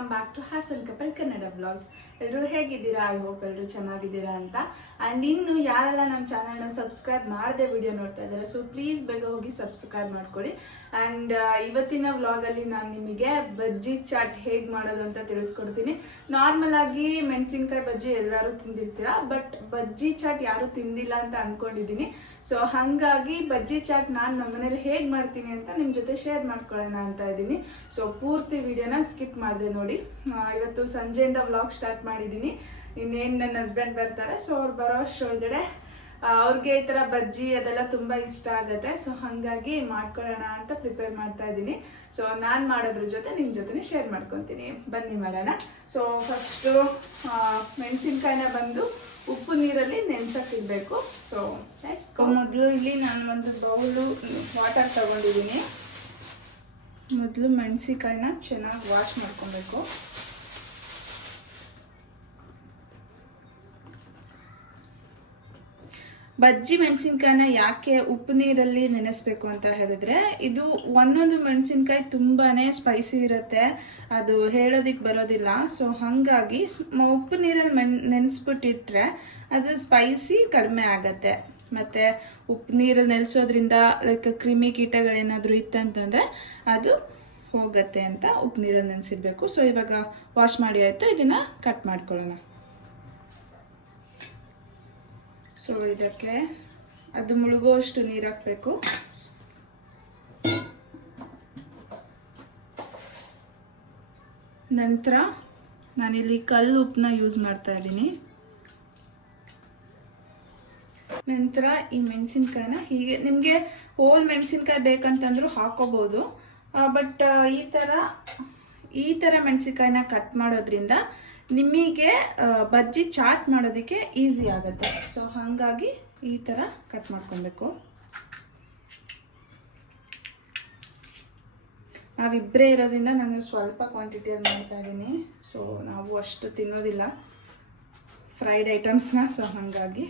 Welcome back to Hassan couple Kannada vlogs. ಎಲ್ಲರೂ ಹೇಗಿದ್ದೀರಾ? I hope ಎಲ್ಲರೂ ಚೆನ್ನಾಗಿದ್ದೀರಾ ಅಂತ. ಆ್ಯಂಡ್ ಇನ್ನು ಯಾರೆಲ್ಲ ನಮ್ಮ ಚಾನಲ್ನ ಸಬ್ಸ್ಕ್ರೈಬ್ ಮಾಡದೆ ವಿಡಿಯೋ ನೋಡ್ತಾ ಇದ್ದಾರೆ, ಸೊ ಪ್ಲೀಸ್ ಬೇಗ ಹೋಗಿ ಸಬ್ಸ್ಕ್ರೈಬ್ ಮಾಡ್ಕೊಳ್ಳಿ. ಆ್ಯಂಡ್ ಇವತ್ತಿನ ವ್ಲಾಗಲ್ಲಿ ನಾನು ನಿಮಗೆ ಬಜ್ಜಿ ಚಾಟ್ ಹೇಗೆ ಮಾಡೋದು ಅಂತ ತಿಳಿಸ್ಕೊಡ್ತೀನಿ. ನಾರ್ಮಲ್ ಆಗಿ ಮೆಣಸಿನ್ಕಾಯಿ ಬಜ್ಜಿ ಎಲ್ಲರೂ ತಿಂದಿರ್ತೀರಾ, ಬಟ್ ಬಜ್ಜಿ ಚಾಟ್ ಯಾರು ತಿಂದಿಲ್ಲ ಅಂತ ಅಂದ್ಕೊಂಡಿದ್ದೀನಿ. ಸೊ ಹಾಗಾಗಿ ಬಜ್ಜಿ ಚಾಟ್ ನಾನು ನಮ್ಮನೇಲಿ ಹೇಗೆ ಮಾಡ್ತೀನಿ ಅಂತ ನಿಮ್ಮ ಜೊತೆ ಶೇರ್ ಮಾಡ್ಕೊಳ್ಳೋಣ ಅಂತ ಇದ್ದೀನಿ. ಸೊ ಪೂರ್ತಿ ವಿಡಿಯೋನ ಸ್ಕಿಪ್ ಮಾಡಿದೆ ನೋಡಿ. ಇವತ್ತು ಸಂಜೆಯಿಂದ ವ್ಲಾಗ್ ಸ್ಟಾರ್ಟ್ ಮಾಡಿದ್ದೀನಿ. ಇನ್ನೇನು ನನ್ನ ಹಸ್ಬೆಂಡ್ ಬರ್ತಾರೆ, ಸೊ ಅವ್ರು ಬರೋ ಅಷ್ಟೊಳಗಡೆ ಅವ್ರಿಗೆ ಈ ಥರ ಬಜ್ಜಿ ಅದೆಲ್ಲ ತುಂಬ ಇಷ್ಟ ಆಗುತ್ತೆ. ಸೊ ಹಾಗಾಗಿ ಮಾಡ್ಕೊಳ್ಳೋಣ ಅಂತ ಪ್ರಿಪೇರ್ ಮಾಡ್ತಾ ಇದ್ದೀನಿ. ಸೊ ನಾನು ಮಾಡೋದ್ರ ಜೊತೆ ನಿಮ್ಮ ಜೊತೆ ಶೇರ್ ಮಾಡ್ಕೊತೀನಿ, ಬನ್ನಿ ಮಾಡೋಣ. ಸೊ ಫಸ್ಟು ಮೆಣಸಿನ್ಕಾಯಿನ ಬಂದು ಉಪ್ಪು ನೀರಲ್ಲಿ ನೆನೆಸಕ್ಕಿಡ್ಬೇಕು. ಸೊ ಮೊದಲು ಇಲ್ಲಿ ನಾನು ಒಂದು ಬೌಲು ವಾಟರ್ ತಗೊಂಡಿದ್ದೀನಿ. ಮೊದಲು ಮೆಣಸಿನ್ಕಾಯಿನ ಚೆನ್ನಾಗಿ ವಾಶ್ ಮಾಡ್ಕೊಬೇಕು. ಬಜ್ಜಿ ಮೆಣಸಿನ್ಕಾಯಿನ ಯಾಕೆ ಉಪ್ಪು ನೀರಲ್ಲಿ ನೆನೆಸ್ಬೇಕು ಅಂತ ಹೇಳಿದ್ರೆ, ಇದು ಒಂದೊಂದು ಮೆಣಸಿನ್ಕಾಯಿ ತುಂಬಾನೇ ಸ್ಪೈಸಿ ಇರುತ್ತೆ, ಅದು ಹೇಳೋದಿಕ್ ಬರೋದಿಲ್ಲ. ಸೊ ಹಾಗಾಗಿ ಉಪ್ಪು ನೀರಲ್ಲಿ ನೆನೆಸ್ಬಿಟ್ಟಿಟ್ರೆ ಅದು ಸ್ಪೈಸಿ ಕಡಿಮೆ ಆಗತ್ತೆ. ಮತ್ತೆ ಉಪ್ಪು ನೀರಲ್ಲಿ ನೆನೆಸೋದ್ರಿಂದ ಲೈಕ್ ಕ್ರಿಮಿ ಕೀಟಗಳೇನಾದ್ರೂ ಇತ್ತಂತಂದ್ರೆ ಅದು ಹೋಗತ್ತೆ ಅಂತ ಉಪ್ಪು ನೀರಲ್ಲಿ ನೆನೆಸಿರ್ಬೇಕು. ಸೊ ಇವಾಗ ವಾಶ್ ಮಾಡಿ ಆಯ್ತು, ಇದನ್ನ ಕಟ್ ಮಾಡ್ಕೊಳ್ಳೋಣ. ಸೊ ಇದಕ್ಕೆ ಅದು ಮುಳುಗುವಷ್ಟು ನೀರು ಹಾಕಬೇಕು. ನಂತರ ನಾನಿಲ್ಲಿ ಕಲ್ಲು ಉಪ್ಪನ್ನ ಯೂಸ್ ಮಾಡ್ತಾ ಇದ್ದೀನಿ. ನಂತರ ಈ ಮೆಣಸಿನ್ಕಾಯಿನ ಹೀಗೆ, ನಿಮಗೆ ಹೋಲ್ ಮೆಣಸಿನ್ಕಾಯಿ ಬೇಕಂತಂದ್ರೂ ಹಾಕೋಬಹುದು, ಬಟ್ ಈ ಥರ ಮೆಣಸಿನ್ಕಾಯಿನ ಕಟ್ ಮಾಡೋದ್ರಿಂದ ನಿಮಗೆ ಬಜ್ಜಿ ಚಾಟ್ ಮಾಡೋದಕ್ಕೆ ಈಸಿ ಆಗುತ್ತೆ. ಸೊ ಹಾಗಾಗಿ ಈ ಥರ ಕಟ್ ಮಾಡ್ಕೊಬೇಕು. ನಾವಿಬ್ಬರೇ ಇರೋದ್ರಿಂದ ನಾನು ಸ್ವಲ್ಪ ಕ್ವಾಂಟಿಟಿಯಲ್ಲಿ ಮಾಡ್ತಾ ಇದ್ದೀನಿ. ಸೊ ನಾವು ಅಷ್ಟು ತಿನ್ನೋದಿಲ್ಲ ಫ್ರೈಡ್ ಐಟಮ್ಸ್ನ. ಸೊ ಹಾಗಾಗಿ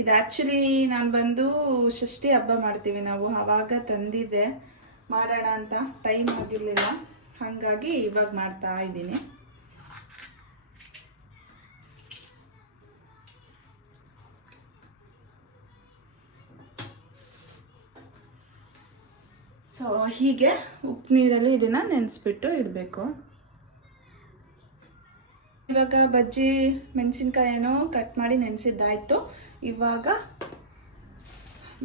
ಇದು ಆ್ಯಕ್ಚುಲಿ ನಾನು ಬಂದು ಷಷ್ಠಿ ಹಬ್ಬ ಮಾಡ್ತೀವಿ ನಾವು, ಆವಾಗ ತಂದಿದ್ದೆ ಮಾಡೋಣ ಅಂತ, ಟೈಮ್ ಆಗಿರಲಿಲ್ಲ, ಹಾಗಾಗಿ ಇವಾಗ ಮಾಡ್ತಾ ಇದ್ದೀನಿ. ಸೊ ಹೀಗೆ ಉಪ್ಪು ನೀರಲ್ಲಿ ಇದನ್ನ ನೆನೆಸ್ಬಿಟ್ಟು ಇಡಬೇಕು. ಇವಾಗ ಬಜ್ಜಿ ಮೆಣಸಿನ್ಕಾಯಿನೋ ಕಟ್ ಮಾಡಿ ನೆನೆಸಿದ್ದಾಯ್ತು. ಇವಾಗ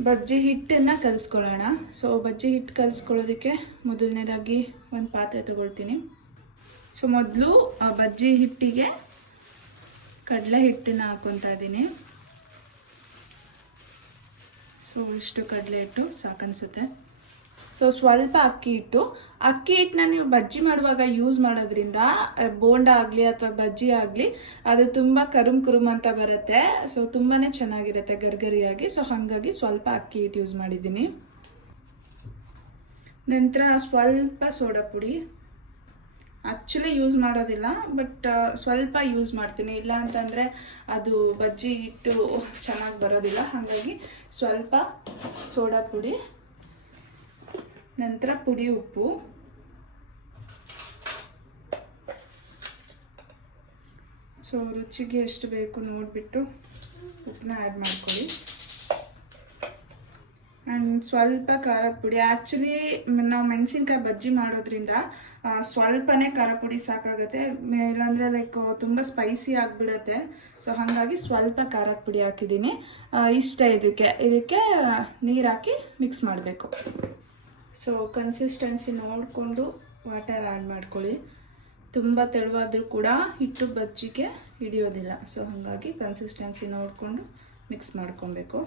ಬಜ್ಜಿ ಹಿಟ್ಟನ್ನು ಕಲಿಸ್ಕೊಳ್ಳೋಣ. ಸೊ ಬಜ್ಜಿ ಹಿಟ್ಟು ಕಲಿಸ್ಕೊಳ್ಳೋದಕ್ಕೆ ಮೊದಲನೇದಾಗಿ ಒಂದು ಪಾತ್ರೆ ತಗೊಳ್ತೀನಿ. ಸೊ ಮೊದಲು ಬಜ್ಜಿ ಹಿಟ್ಟಿಗೆ ಕಡಲೆ ಹಿಟ್ಟನ್ನು ಹಾಕ್ಕೊತಾ ಇದ್ದೀನಿ. ಸೊ ಇಷ್ಟು ಕಡಲೆ ಹಿಟ್ಟು ಸಾಕನ್ಸುತ್ತೆ. ಸೊ ಸ್ವಲ್ಪ ಅಕ್ಕಿ ಹಿಟ್ಟನ್ನ ನೀವು ಬಜ್ಜಿ ಮಾಡುವಾಗ ಯೂಸ್ ಮಾಡೋದ್ರಿಂದ ಬೋಂಡ ಆಗಲಿ ಅಥವಾ ಬಜ್ಜಿ ಆಗಲಿ ಅದು ತುಂಬ ಕರುಮ್ ಅಂತ ಬರುತ್ತೆ. ಸೊ ತುಂಬಾ ಚೆನ್ನಾಗಿರುತ್ತೆ ಗರ್ಗರಿಯಾಗಿ. ಸೊ ಹಾಗಾಗಿ ಸ್ವಲ್ಪ ಅಕ್ಕಿ ಹಿಟ್ಟು ಯೂಸ್ ಮಾಡಿದ್ದೀನಿ. ನಂತರ ಸ್ವಲ್ಪ ಸೋಡಾ ಪುಡಿ, ಆ್ಯಕ್ಚುಲಿ ಯೂಸ್ ಮಾಡೋದಿಲ್ಲ, ಬಟ್ ಸ್ವಲ್ಪ ಯೂಸ್ ಮಾಡ್ತೀನಿ, ಇಲ್ಲ ಅಂತಂದರೆ ಅದು ಬಜ್ಜಿ ಹಿಟ್ಟು ಚೆನ್ನಾಗಿ ಬರೋದಿಲ್ಲ. ಹಾಗಾಗಿ ಸ್ವಲ್ಪ ಸೋಡಾ ಪುಡಿ, ನಂತರ ಪುಡಿ ಉಪ್ಪು, ಸೊ ರುಚಿಗೆ ಎಷ್ಟು ಬೇಕು ನೋಡಿಬಿಟ್ಟು ಉಪ್ಪನ್ನ ಆ್ಯಡ್ ಮಾಡ್ಕೊಳ್ಳಿ. ಆ್ಯಂಡ್ ಸ್ವಲ್ಪ ಖಾರದ ಪುಡಿ. ಆ್ಯಕ್ಚುಲಿ ನಾವು ಮೆಣಸಿನ್ಕಾಯಿ ಬಜ್ಜಿ ಮಾಡೋದ್ರಿಂದ ಸ್ವಲ್ಪನೇ ಖಾರ ಪುಡಿ ಸಾಕಾಗುತ್ತೆ, ಇಲ್ಲಾಂದರೆ ಲೈಕ್ ತುಂಬ ಸ್ಪೈಸಿ ಆಗಿಬಿಡುತ್ತೆ. ಸೊ ಹಾಗಾಗಿ ಸ್ವಲ್ಪ ಖಾರದ ಪುಡಿ ಹಾಕಿದ್ದೀನಿ. ಇಷ್ಟ ಇದಕ್ಕೆ ನೀರು ಹಾಕಿ ಮಿಕ್ಸ್ ಮಾಡಬೇಕು. ಸೊ ಕನ್ಸಿಸ್ಟೆನ್ಸಿ ನೋಡಿಕೊಂಡು ವಾಟರ್ ಆ್ಯಡ್ ಮಾಡ್ಕೊಳ್ಳಿ. ತುಂಬ ತೆಳುವಾದರೂ ಕೂಡ ಹಿಟ್ಟು ಬಜ್ಜಿಗೆ ಹಿಡಿಯೋದಿಲ್ಲ. ಸೊ ಹಾಗಾಗಿ ಕನ್ಸಿಸ್ಟೆನ್ಸಿ ನೋಡಿಕೊಂಡು ಮಿಕ್ಸ್ ಮಾಡ್ಕೊಬೇಕು.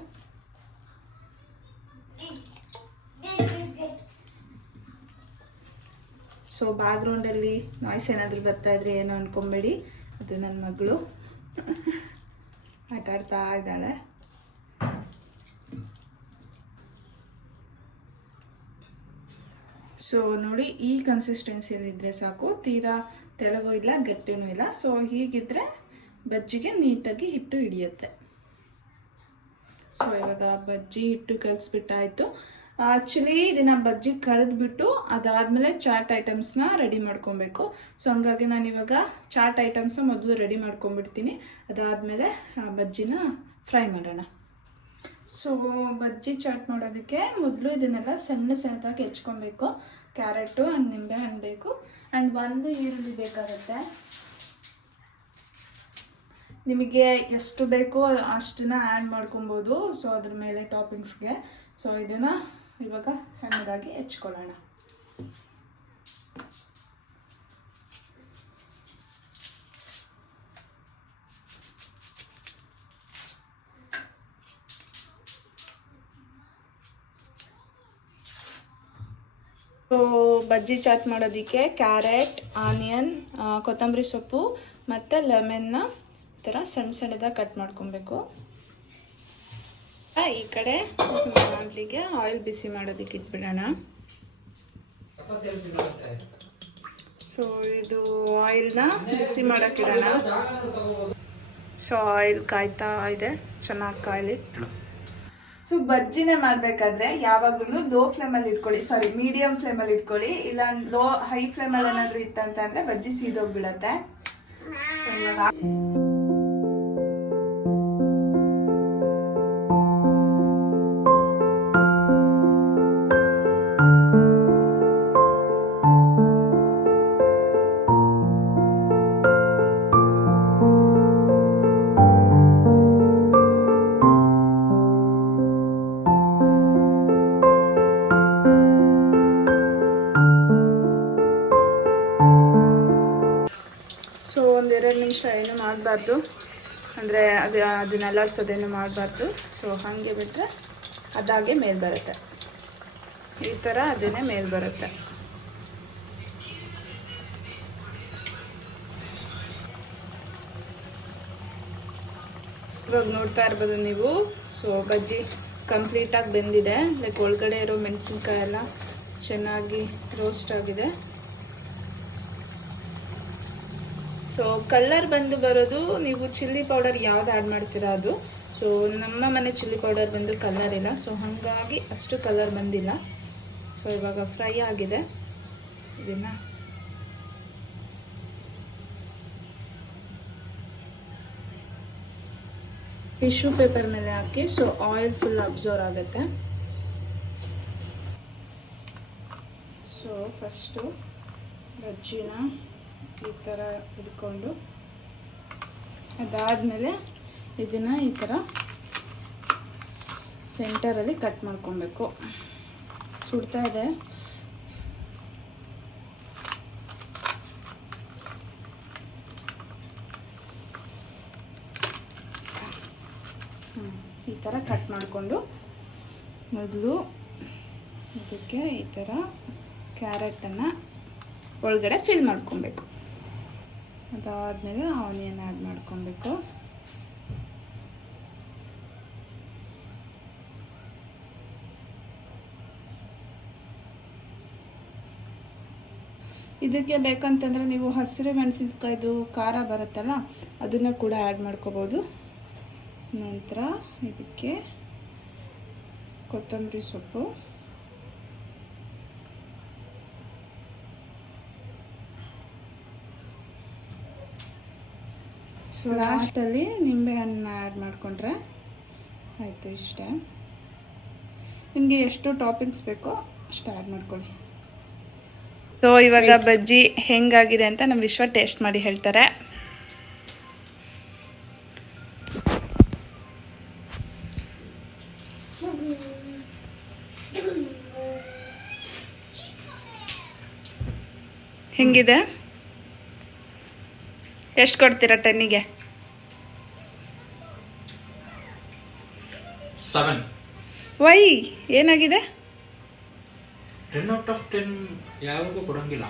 ಸೊ ಬ್ಯಾಕ್ಗ್ರೌಂಡಲ್ಲಿ ನಾಯ್ಸ್ ಏನಾದರೂ ಬರ್ತಾ ಇದ್ರೆ ಏನೋ ಅಂದ್ಕೊಬೇಡಿ, ಅದು ನನ್ನ ಮಗಳು ಆಟ ಆಡ್ತಾ ಇದ್ದಾಳೆ. ಸೊ ನೋಡಿ, ಈ ಕನ್ಸಿಸ್ಟೆನ್ಸಿಯಲ್ಲಿದ್ದರೆ ಸಾಕು, ತೀರಾ ತೆಳಗೂ ಇಲ್ಲ ಗಟ್ಟಿನೂ ಇಲ್ಲ. ಸೊ ಹೀಗಿದ್ರೆ ಬಜ್ಜಿಗೆ ನೀಟಾಗಿ ಹಿಟ್ಟು ಹಿಡಿಯುತ್ತೆ. ಸೊ ಇವಾಗ ಬಜ್ಜಿ ಹಿಟ್ಟು ಕಲಿಸ್ಬಿಟ್ಟಾಯಿತು. ಆ್ಯಕ್ಚುಲಿ ಇದನ್ನು ಬಜ್ಜಿ ಕರೆದ್ಬಿಟ್ಟು ಅದಾದಮೇಲೆ ಚಾಟ್ ಐಟಮ್ಸ್ನ ರೆಡಿ ಮಾಡ್ಕೊಬೇಕು. ಸೊ ಹಂಗಾಗಿ ನಾನು ಇವಾಗ ಚಾಟ್ ಐಟಮ್ಸ್ನ ಮೊದಲು ರೆಡಿ ಮಾಡ್ಕೊಂಡ್ಬಿಡ್ತೀನಿ. ಅದಾದಮೇಲೆ ಬಜ್ಜಿನ ಫ್ರೈ ಮಾಡೋಣ. ಸೊ ಬಜ್ಜಿ ಚಾಟ್ ಮಾಡೋದಕ್ಕೆ ಮೊದಲು ಇದನ್ನೆಲ್ಲ ಸಣ್ಣದಾಗಿ ಹೆಚ್ಕೊಬೇಕು. ಕ್ಯಾರೆಟು ಆ್ಯಂಡ್ ನಿಂಬೆ ಹಣ್ಣು ಬೇಕು ಆ್ಯಂಡ್ 1 ಈರುಳ್ಳಿ ಬೇಕಾಗುತ್ತೆ. ನಿಮಗೆ ಎಷ್ಟು ಬೇಕೋ ಅಷ್ಟನ್ನ ಆ್ಯಡ್ ಮಾಡ್ಕೊಬೋದು. ಸೊ ಅದ್ರ ಮೇಲೆ ಟಾಪಿಂಗ್ಸ್ಗೆ. ಸೊ ಇದನ್ನು ಇವಾಗ ಸಣ್ಣದಾಗಿ ಹೆಚ್ಕೊಳ್ಳೋಣ. ಸೊ ಬಜ್ಜಿ ಚಾಟ್ ಮಾಡೋದಕ್ಕೆ ಕ್ಯಾರೆಟ್, ಆನಿಯನ್, ಕೊತ್ತಂಬರಿ ಸೊಪ್ಪು ಮತ್ತು ಲೆಮನ್ನ ಈ ಥರ ಸಣ್ಣದಾಗಿ ಕಟ್ ಮಾಡ್ಕೊಬೇಕು. ಈ ಕಡೆ ಬಾಣಲಿಗೆ ಆಯಿಲ್ ಬಿಸಿ ಮಾಡೋದಕ್ಕೆ ಇಟ್ಬಿಡೋಣ. ಸೊ ಇದು ಆಯಿಲ್ನ ಬಿಸಿ ಮಾಡೋಕ್ಕಿಡೋಣ. ಸೊ ಆಯಿಲ್ ಕಾಯ್ತಾ ಇದೆ, ಚೆನ್ನಾಗಿ ಕಾಯಲಿ. ಸೊ ಬಜ್ಜಿನೇ ಮಾಡಬೇಕಾದ್ರೆ ಯಾವಾಗಲೂ ಲೋ ಫ್ಲೇಮಲ್ಲಿ ಇಟ್ಕೊಳ್ಳಿ, ಮೀಡಿಯಂ ಫ್ಲೇಮಲ್ಲಿ ಇಟ್ಕೊಳ್ಳಿ. ಇಲ್ಲ ಹೈ ಫ್ಲೇಮಲ್ಲಿ ಏನಾದರೂ ಇತ್ತಂತಂದರೆ ಬಜ್ಜಿ ಸೀದೋಗ್ಬಿಡತ್ತೆ. ಸೊ ಇವಾಗ ಒಂದೆರಡು ನಿಮಿಷ ಏನು ಮಾಡಬಾರ್ದು, ಅಂದರೆ ಅದನ್ನೆಲ್ಲ ಅಲ್ಸೋದೇನು ಮಾಡಬಾರ್ದು. ಸೊ ಹಾಗೆ ಬಿಟ್ಟರೆ ಅದಾಗೆ ಮೇಲೆ ಬರುತ್ತೆ. ಈ ಥರ ಅದನ್ನೇ ಮೇಲೆ ಬರುತ್ತೆ. ಇವಾಗ ನೋಡ್ತಾ ಇರ್ಬೋದು ನೀವು. ಸೊ ಬಜ್ಜಿ ಕಂಪ್ಲೀಟಾಗಿ ಬೆಂದಿದೆ. ಲೈಕ್ ಒಳಗಡೆ ಇರೋ ಮೆಣಸಿನ್ಕಾಯಿ ಎಲ್ಲ ಚೆನ್ನಾಗಿ ರೋಸ್ಟ್ ಆಗಿದೆ. ಸೊ ಕಲರ್ ಬಂದು ಬರೋದು ನೀವು ಚಿಲ್ಲಿ ಪೌಡರ್ ಯಾವ್ದು ಆ್ಯಡ್ ಮಾಡ್ತೀರಾ ಅದು. ಸೊ ನಮ್ಮ ಮನೆ ಚಿಲ್ಲಿ ಪೌಡರ್ ಬಂದು ಕಲರ್ ಇಲ್ಲ, ಸೊ ಹಾಗಾಗಿ ಅಷ್ಟು ಕಲರ್ ಬಂದಿಲ್ಲ. ಸೊ ಇವಾಗ ಫ್ರೈ ಆಗಿದೆ. ಇದನ್ನು ಟಿಶ್ಯೂ ಪೇಪರ್ ಮೇಲೆ ಹಾಕಿ ಸೊ ಆಯಿಲ್ ಫುಲ್ ಅಬ್ಸರ್ವ್ ಆಗುತ್ತೆ. ಸೊ ಫಸ್ಟು ಬಜ್ಜಿನ ಈ ಥರ ಹಿಡ್ಕೊಂಡು ಅದಾದಮೇಲೆ ಇದನ್ನು ಈ ಥರ ಸೆಂಟರಲ್ಲಿ ಕಟ್ ಮಾಡ್ಕೊಬೇಕು. ಸುಡ್ತಾ ಇದೆ. ಈ ಥರ ಕಟ್ ಮಾಡಿಕೊಂಡು ಮೊದಲು ಇದಕ್ಕೆ ಈ ಥರ ಕ್ಯಾರೆಟನ್ನು ಒಳಗಡೆ ಫಿಲ್ ಮಾಡ್ಕೊಬೇಕು. ಅದಾದಮೇಲೆ ಆನಿಯನ್ ಆ್ಯಡ್ ಮಾಡ್ಕೊಬೇಕು. ಇದಕ್ಕೆ ಬೇಕಂತಂದರೆ ನೀವು ಹಸಿರು ಮೆಣಸಿನ್ಕಾಯ್ದು ಖಾರ ಬರುತ್ತಲ್ಲ ಅದನ್ನು ಕೂಡ ಆ್ಯಡ್ ಮಾಡ್ಕೋಬೋದು. ನಂತರ ಇದಕ್ಕೆ ಕೊತ್ತಂಬರಿ ಸೊಪ್ಪು, ಸೊ ಲಾಸ್ಟಲ್ಲಿ ನಿಂಬೆಹಣ್ಣು ಆ್ಯಡ್ ಮಾಡಿಕೊಂಡ್ರೆ ಆಯಿತು. ಇಷ್ಟೇ. ನಿಮಗೆ ಎಷ್ಟು ಟಾಪಿಂಗ್ಸ್ ಬೇಕೋ ಅಷ್ಟು ಆ್ಯಡ್ ಮಾಡ್ಕೊಳ್ಳಿ. ಸೊ ಇವಾಗ ಬಜ್ಜಿ ಹೆಂಗಾಗಿದೆ ಅಂತ ನಮ್ಮ ವಿಶ್ವ ಟೇಸ್ಟ್ ಮಾಡಿ ಹೇಳ್ತಾರೆ. ಹೆಂಗಿದೆ? ಎಷ್ಟು ಕೊಡ್ತೀರಾ 10ಗೆ? 7. ವೈ ಏನಾಗಿದೆ? 10 out of 10 ಯಾರಿಗೂ ಕೊಡಂಗಿಲ್ಲ.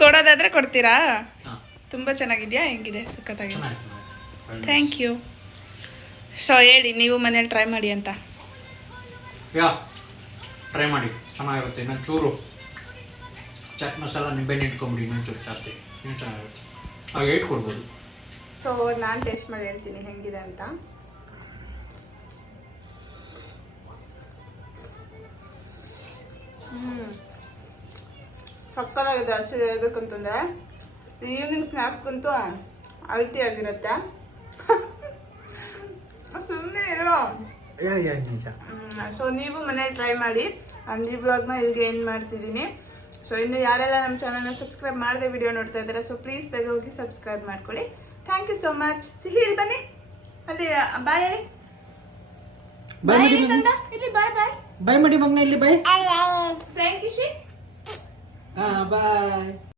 ಕೊಡೋದಾದ್ರೆ ಕೊಡ್ತೀರಾ? ತುಂಬ ಚೆನ್ನಾಗಿದೆಯಾ? ಹೆಂಗಿದೆ? ಸಖತ್ತಾಗಿದೆ. Thank you. ಸೊ ಹೇಳಿ ನೀವು ಮನೇಲಿ ಟ್ರೈ ಮಾಡಿ ಅಂತ. ಟ್ರೈ ಮಾಡಿ, ಚೆನ್ನಾಗಿರುತ್ತೆ. ಇನ್ನೊಂದು ಚೂರು ಚಾಟ್ ಮಸಾಲ ನಿಂಬೆಹಣ್ಣು ಇಟ್ಕೊಂಬಿಡಿ, ಇನ್ನೊಂಚೂರು ಜಾಸ್ತಿ, ಇನ್ನೂ ಚೆನ್ನಾಗಿರುತ್ತೆ. ಹಾಗೆ ಇಟ್ಕೊಡ್ಬೋದು. ಸೊ ನಾನು ಟೇಸ್ಟ್ ಮಾಡಿ ಹೇಳ್ತೀನಿ ಹೆಂಗಿದೆ ಅಂತ. ಸಕ್ಕತ್ತಾಗಿದೆ ಹಸಿ ಹೇಳ್ಬೇಕಂತಂದ್ರೆ ಈವ್ನಿಂಗ್ ಸ್ನ್ಯಾಕ್ಸ್ಗಂತೂ ಅಲ್ಟಿ ಆಗಿರುತ್ತೆ. ಸುಮ್ಮನೆ ಇರೋ. ನಿಜ. ಸೊ ನೀವು ಮನೇಲಿ ಟ್ರೈ ಮಾಡಿ. ಈ ವ್ಲಾಗ್ನ ಇಲ್ಲಿಗೆ ಏನು ಮಾಡ್ತಿದ್ದೀನಿ. ಸೊ ಇನ್ನು ಯಾರೆಲ್ಲ ನಮ್ಮ ಚಾನಲ್ನ ಸಬ್ಸ್ಕ್ರೈಬ್ ಮಾಡದೆ ವಿಡಿಯೋ ನೋಡ್ತಾ ಇದ್ದಾರೆ, ಸೊ ಪ್ಲೀಸ್ ಬೇಗ ಹೋಗಿ ಸಬ್ಸ್ಕ್ರೈಬ್ ಮಾಡ್ಕೊಳ್ಳಿ. Thank you so much. ಸಿಹಿ ಇಲ್ಲಿ ಬನ್ನಿ, ಅಲ್ಲಿ ಬಾಯ್ ಹೇಳಿ. ಬಾಯ್ ಮಾಡಿ ಇಲ್ಲಿ ಬಾಯ್ ಬಾಯ್ ಬಾಯ್ ಮಾಡಿ ಮಗನ ಇಲ್ಲಿ ಬಾಯ್. ಥ್ಯಾಂಕ್ ಯು ಶಿ. ಬಾಯ್.